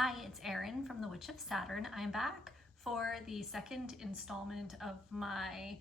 Hi, it's Erin from the Witch of Saturn. I'm back for the second installment of my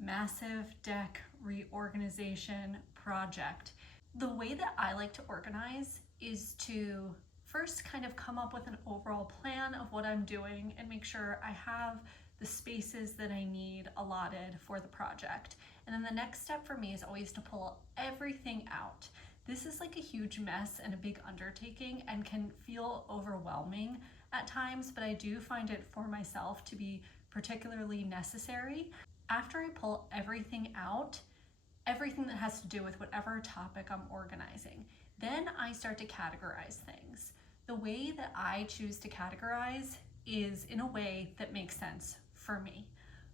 massive deck reorganization project. The way that I like to organize is to first kind of come up with an overall plan of what I'm doing and make sure I have the spaces that I need allotted for the project. And then the next step for me is always to pull everything out. This is like a huge mess and a big undertaking and can feel overwhelming at times, but I do find it for myself to be particularly necessary. After I pull everything out, everything that has to do with whatever topic I'm organizing, then I start to categorize things. The way that I choose to categorize is in a way that makes sense for me.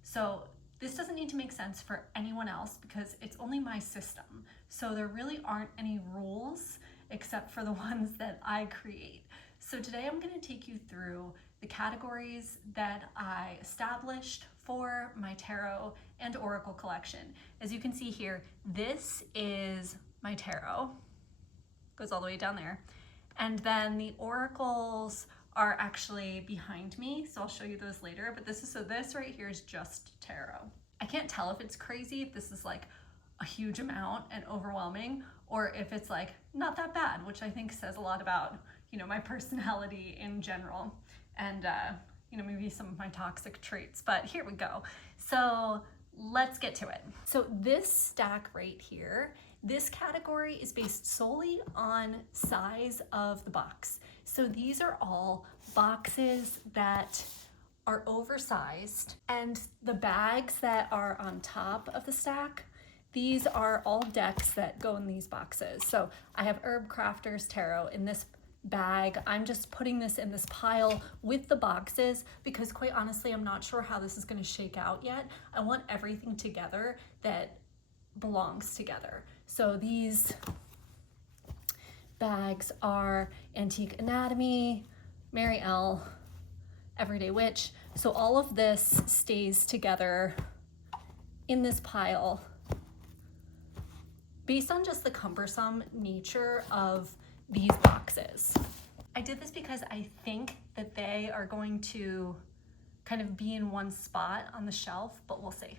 So this doesn't need to make sense for anyone else because it's only my system. So there really aren't any rules except for the ones that I create. So today I'm going to take you through the categories that I established for my tarot and oracle collection. As you can see here, this is my tarot. Goes all the way down there. And then the oracles are actually behind me, so I'll show you those later, but this right here is just tarot. I can't tell if it's crazy, if this is like a huge amount and overwhelming, or if it's like not that bad, which I think says a lot about, my personality in general and, maybe some of my toxic traits, but here we go. So let's get to it. So this stack right here, this category is based solely on size of the box. So these are all boxes that are oversized, and the bags that are on top of the stack, these are all decks that go in these boxes. So I have Herb Crafter's Tarot in this bag. I'm just putting this in this pile with the boxes because quite honestly, I'm not sure how this is going to shake out yet. I want everything together that belongs together. So these bags are Antique Anatomy, Mary L, Everyday Witch. So all of this stays together in this pile based on just the cumbersome nature of these boxes. I did this because I think that they are going to kind of be in one spot on the shelf, but we'll see.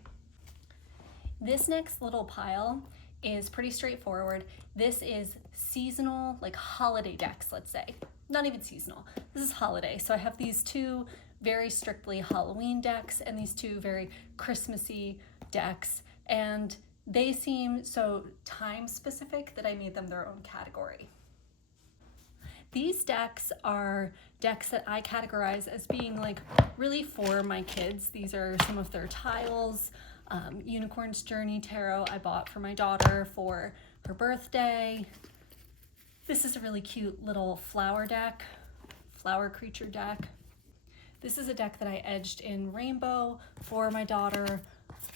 This next little pile is pretty straightforward. This is seasonal, like holiday decks, let's say. Not even seasonal, this is holiday. So I have these two very strictly Halloween decks and these two very Christmassy decks. And they seem so time specific that I made them their own category. These decks are decks that I categorize as being like really for my kids. These are some of their tiles. Unicorn's Journey Tarot I bought for my daughter for her birthday. This is a really cute little flower deck, flower creature deck. This is a deck that I edged in rainbow for my daughter.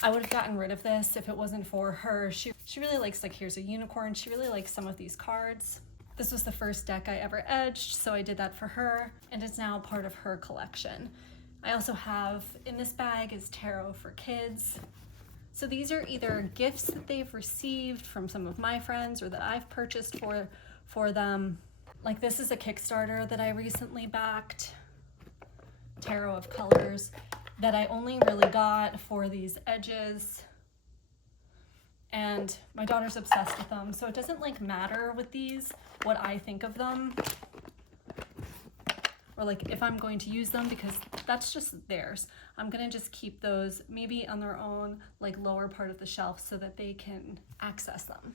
I would have gotten rid of this if it wasn't for her. She really likes, like, here's a unicorn. She really likes some of these cards. This was the first deck I ever edged, so I did that for her, and it's now part of her collection. I also have, in this bag is tarot for kids. So these are either gifts that they've received from some of my friends or that I've purchased for them. Like this is a Kickstarter that I recently backed, Tarot of Colors, that I only really got for these edges. And my daughter's obsessed with them, so it doesn't like matter with these what I think of them or like if I'm going to use them because that's just theirs. I'm gonna just keep those maybe on their own like lower part of the shelf so that they can access them.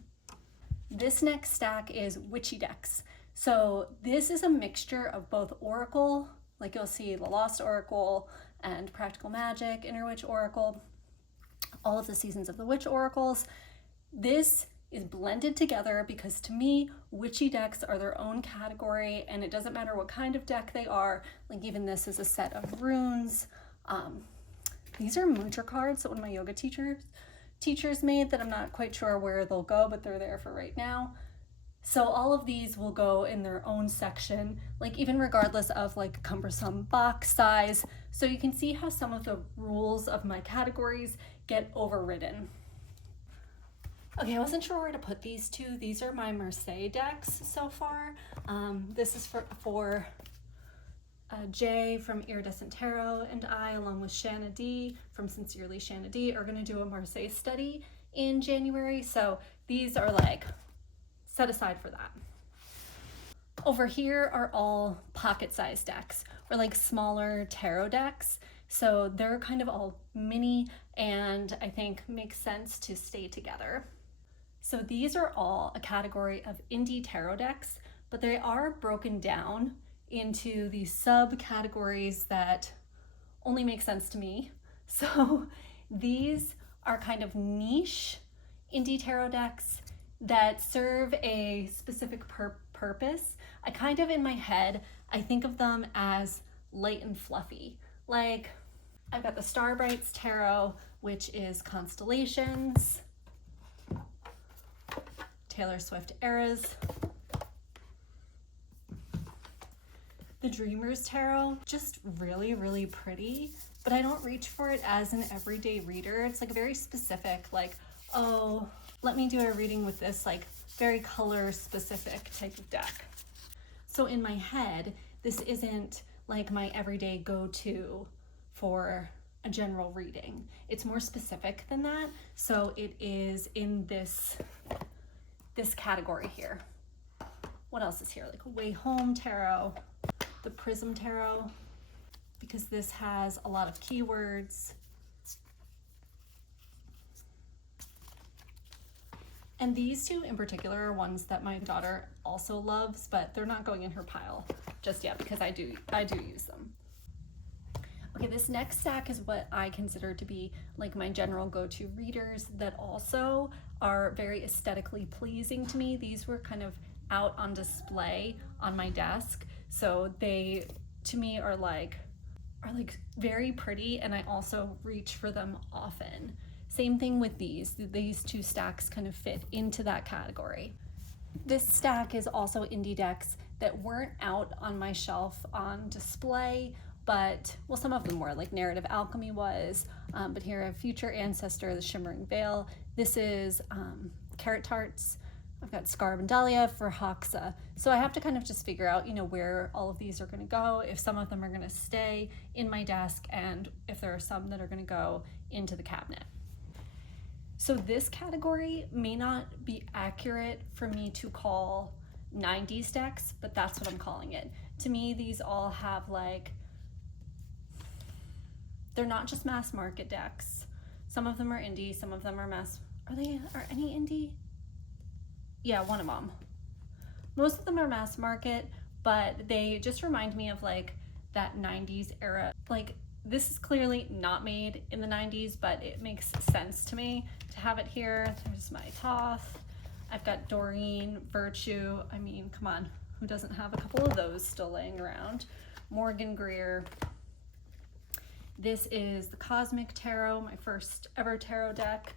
This next stack is Witchy decks. So this is a mixture of both Oracle, like you'll see the Lost Oracle and Practical Magic, Inner Witch Oracle, all of the Seasons of the Witch oracles. This is blended together because to me, witchy decks are their own category and it doesn't matter what kind of deck they are. Like even this is a set of runes. These are Mutra cards that one of my yoga teachers made that I'm not quite sure where they'll go, but they're there for right now. So all of these will go in their own section, like even regardless of like cumbersome box size. So you can see how some of the rules of my categories get overridden. Okay, I wasn't sure where to put these two. These are my Marseilles decks so far. This is for Jay from Iridescent Tarot and I, along with Shanna D from Sincerely Shanna D, are going to do a Marseilles study in January. So these are like set aside for that. Over here are all pocket-sized decks, or like smaller tarot decks. So they're kind of all mini and I think makes sense to stay together. So these are all a category of indie tarot decks, but they are broken down into these subcategories that only make sense to me. So these are kind of niche indie tarot decks that serve a specific purpose. I kind of, in my head, I think of them as light and fluffy. Like, I've got the Starbrights Tarot, which is constellations, Taylor Swift eras, the Dreamers Tarot, just really, really pretty, but I don't reach for it as an everyday reader. It's like very specific, like, oh, let me do a reading with this like very color specific type of deck. So in my head, this isn't like my everyday go-to for a general reading. It's more specific than that. So it is in this category here. What else is here? Like Way Home Tarot, the Prism Tarot, because this has a lot of keywords. And these two in particular are ones that my daughter also loves, but they're not going in her pile just yet because I do use them. Okay, this next stack is what I consider to be like my general go-to readers that also are very aesthetically pleasing to me. These were kind of out on display on my desk, so they to me are like very pretty, and I also reach for them often. Same thing with these two stacks kind of fit into that category. This stack is also indie decks that weren't out on my shelf on display, but, well, some of them were, like Narrative Alchemy was, but here I have Future Ancestor, The Shimmering Veil. This is Carrot Tarts. I've got Scarab and Dahlia for Hoxa. So I have to kind of just figure out, where all of these are gonna go, if some of them are gonna stay in my desk, and if there are some that are gonna go into the cabinet. So this category may not be accurate for me to call 90s decks, but that's what I'm calling it. To me, these all have like, they're not just mass market decks. Some of them are indie, some of them are are any indie? Yeah, one of them. Most of them are mass market, but they just remind me of like that 90s era. Like, this is clearly not made in the 90s, but it makes sense to me to have it here. There's my Toth. I've got Doreen, Virtue. I mean, come on, who doesn't have a couple of those still laying around? Morgan Greer. This is the Cosmic Tarot, my first ever tarot deck.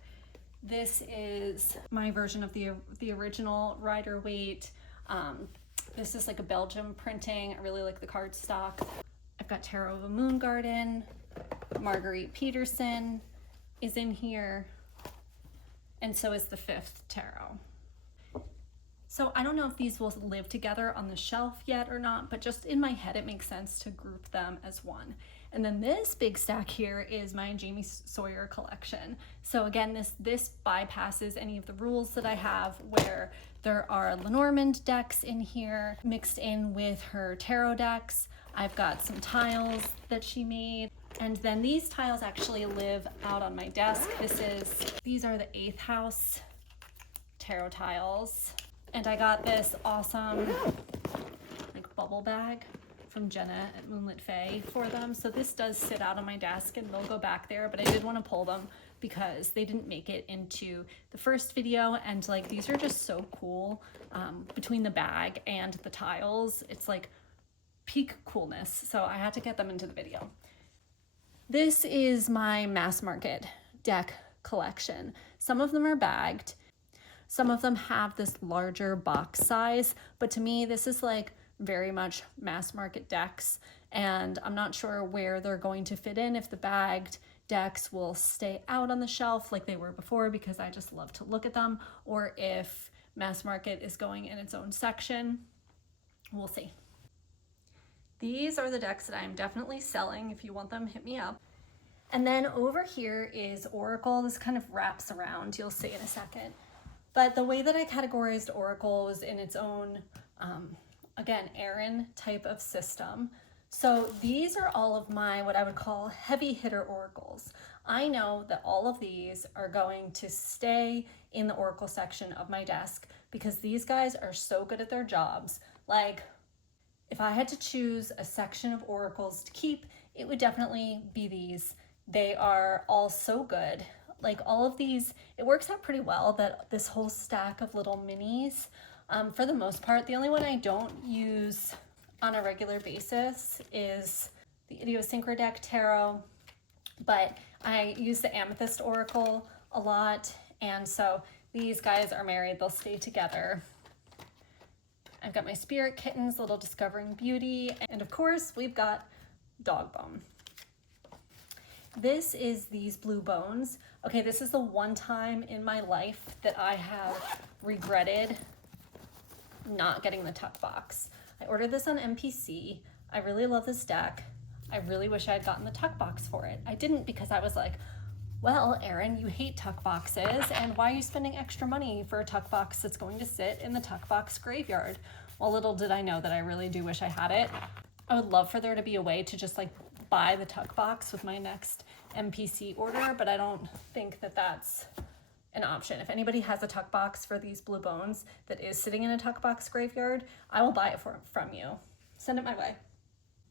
This is my version of the original Rider-Waite. This is like a Belgium printing. I really like the cardstock. I've got Tarot of a Moon Garden. Marguerite Peterson is in here. And so is the Fifth Tarot. So I don't know if these will live together on the shelf yet or not, but just in my head, it makes sense to group them as one. And then this big stack here is my Jamie Sawyer collection. So again, this bypasses any of the rules that I have, where there are Lenormand decks in here mixed in with her tarot decks. I've got some tiles that she made. And then these tiles actually live out on my desk. These are the 8th house tarot tiles. And I got this awesome like bubble bag from Jenna at Moonlit Fae for them. So this does sit out on my desk and they'll go back there, but I did want to pull them because they didn't make it into the first video. And like, these are just so cool. Between the bag and the tiles, it's like peak coolness. So I had to get them into the video. This is my mass market deck collection. Some of them are bagged. Some of them have this larger box size, but to me, this is like very much mass market decks, and I'm not sure where they're going to fit in, if the bagged decks will stay out on the shelf like they were before because I just love to look at them, or if mass market is going in its own section. We'll see. These are the decks that I'm definitely selling. If you want them, hit me up. And then over here is Oracle. This kind of wraps around, you'll see in a second. But the way that I categorized Oracle was in its own, again, Aaron type of system. So these are all of my, what I would call heavy hitter oracles. I know that all of these are going to stay in the oracle section of my desk because these guys are so good at their jobs. Like, if I had to choose a section of oracles to keep, it would definitely be these. They are all so good. Like all of these, it works out pretty well that this whole stack of little minis, for the most part, the only one I don't use on a regular basis is the Idiosyncratic Tarot, but I use the Amethyst Oracle a lot, and so these guys are married, they'll stay together. I've got my Spirit Kittens, Little Discovering Beauty, and of course we've got Dog Bone. This is these blue bones. Okay, this is the one time in my life that I have regretted not getting the tuck box. I ordered this on MPC. I really love this deck. I really wish I had gotten the tuck box for it. I didn't because I was like, well, Erin, you hate tuck boxes, and why are you spending extra money for a tuck box that's going to sit in the tuck box graveyard? Well, little did I know that I really do wish I had it. I would love for there to be a way to just like buy the tuck box with my next MPC order, but I don't think that that's an option. If anybody has a tuck box for these blue bones that is sitting in a tuck box graveyard, I will buy it from you. Send it my way.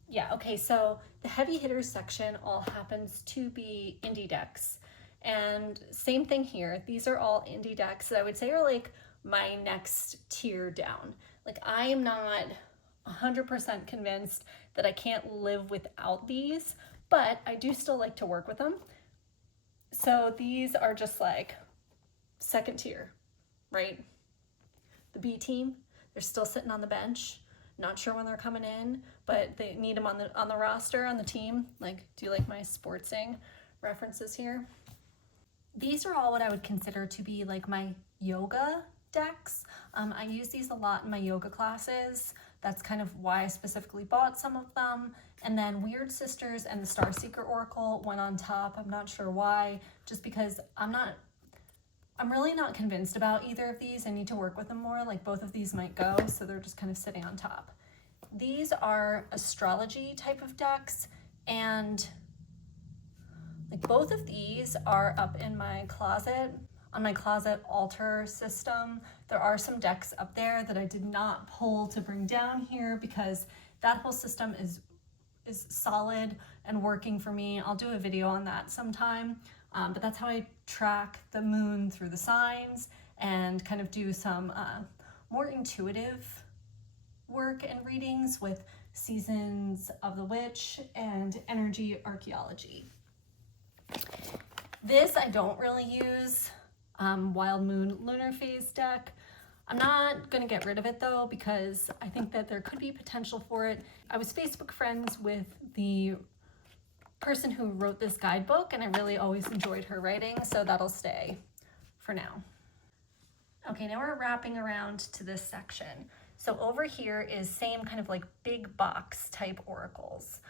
Yeah, okay, so the heavy hitters section all happens to be indie decks. And same thing here. These are all indie decks that I would say are like my next tier down. Like I am not 100% convinced that I can't live without these, but I do still like to work with them. So these are just like second tier, right? The B team, they're still sitting on the bench. Not sure when they're coming in, but they need them on the roster, on the team. Like, do you like my sportsing references here? These are all what I would consider to be like my yoga decks. I use these a lot in my yoga classes. That's kind of why I specifically bought some of them. And then Weird Sisters and the Starseeker Oracle went on top. I'm not sure why, just because I'm really not convinced about either of these. I need to work with them more. Like both of these might go, so they're just kind of sitting on top. These are astrology type of decks, and like both of these are up in my closet, on my closet altar system. There are some decks up there that I did not pull to bring down here because that whole system is solid and working for me. I'll do a video on that sometime. But that's how I track the moon through the signs and kind of do some more intuitive work and readings with Seasons of the Witch and energy archaeology. This I don't really use, Wild Moon Lunar Phase deck. I'm not gonna get rid of it though because I think that there could be potential for it. I was Facebook friends with the person who wrote this guidebook, and I really always enjoyed her writing, so that'll stay for now. Okay, now we're wrapping around to this section. So over here is same kind of like big box type oracles.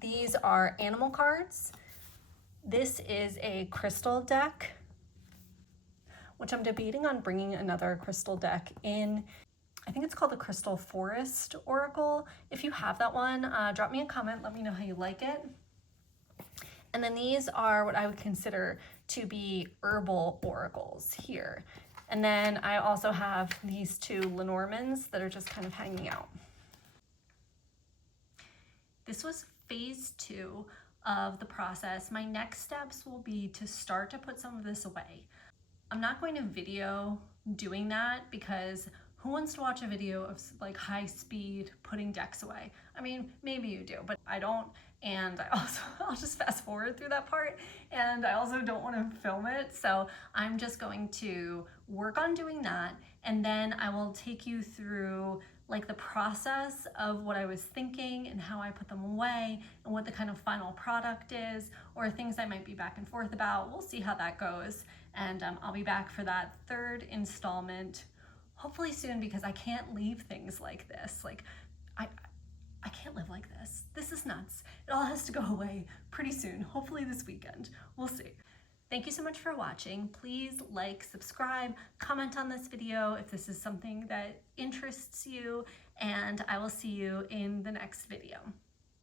These are animal cards. This is a crystal deck, which I'm debating on bringing another crystal deck in. I think it's called the Crystal Forest Oracle. If you have that one, drop me a comment, let me know how you like it. And then these are what I would consider to be herbal oracles here. And then I also have these two Lenormands that are just kind of hanging out. This was phase 2 of the process. My next steps will be to start to put some of this away. I'm not going to video doing that because who wants to watch a video of like high speed putting decks away? I mean, maybe you do, but I don't. And I'll just fast forward through that part. And I also don't want to film it. So I'm just going to work on doing that. And then I will take you through like the process of what I was thinking and how I put them away and what the kind of final product is, or things I might be back and forth about. We'll see how that goes. And I'll be back for that third installment hopefully soon, because I can't leave things like this. Like I can't live like this. This is nuts. It all has to go away pretty soon, hopefully this weekend. We'll see. Thank you so much for watching. Please like, subscribe, comment on this video if this is something that interests you, and I will see you in the next video.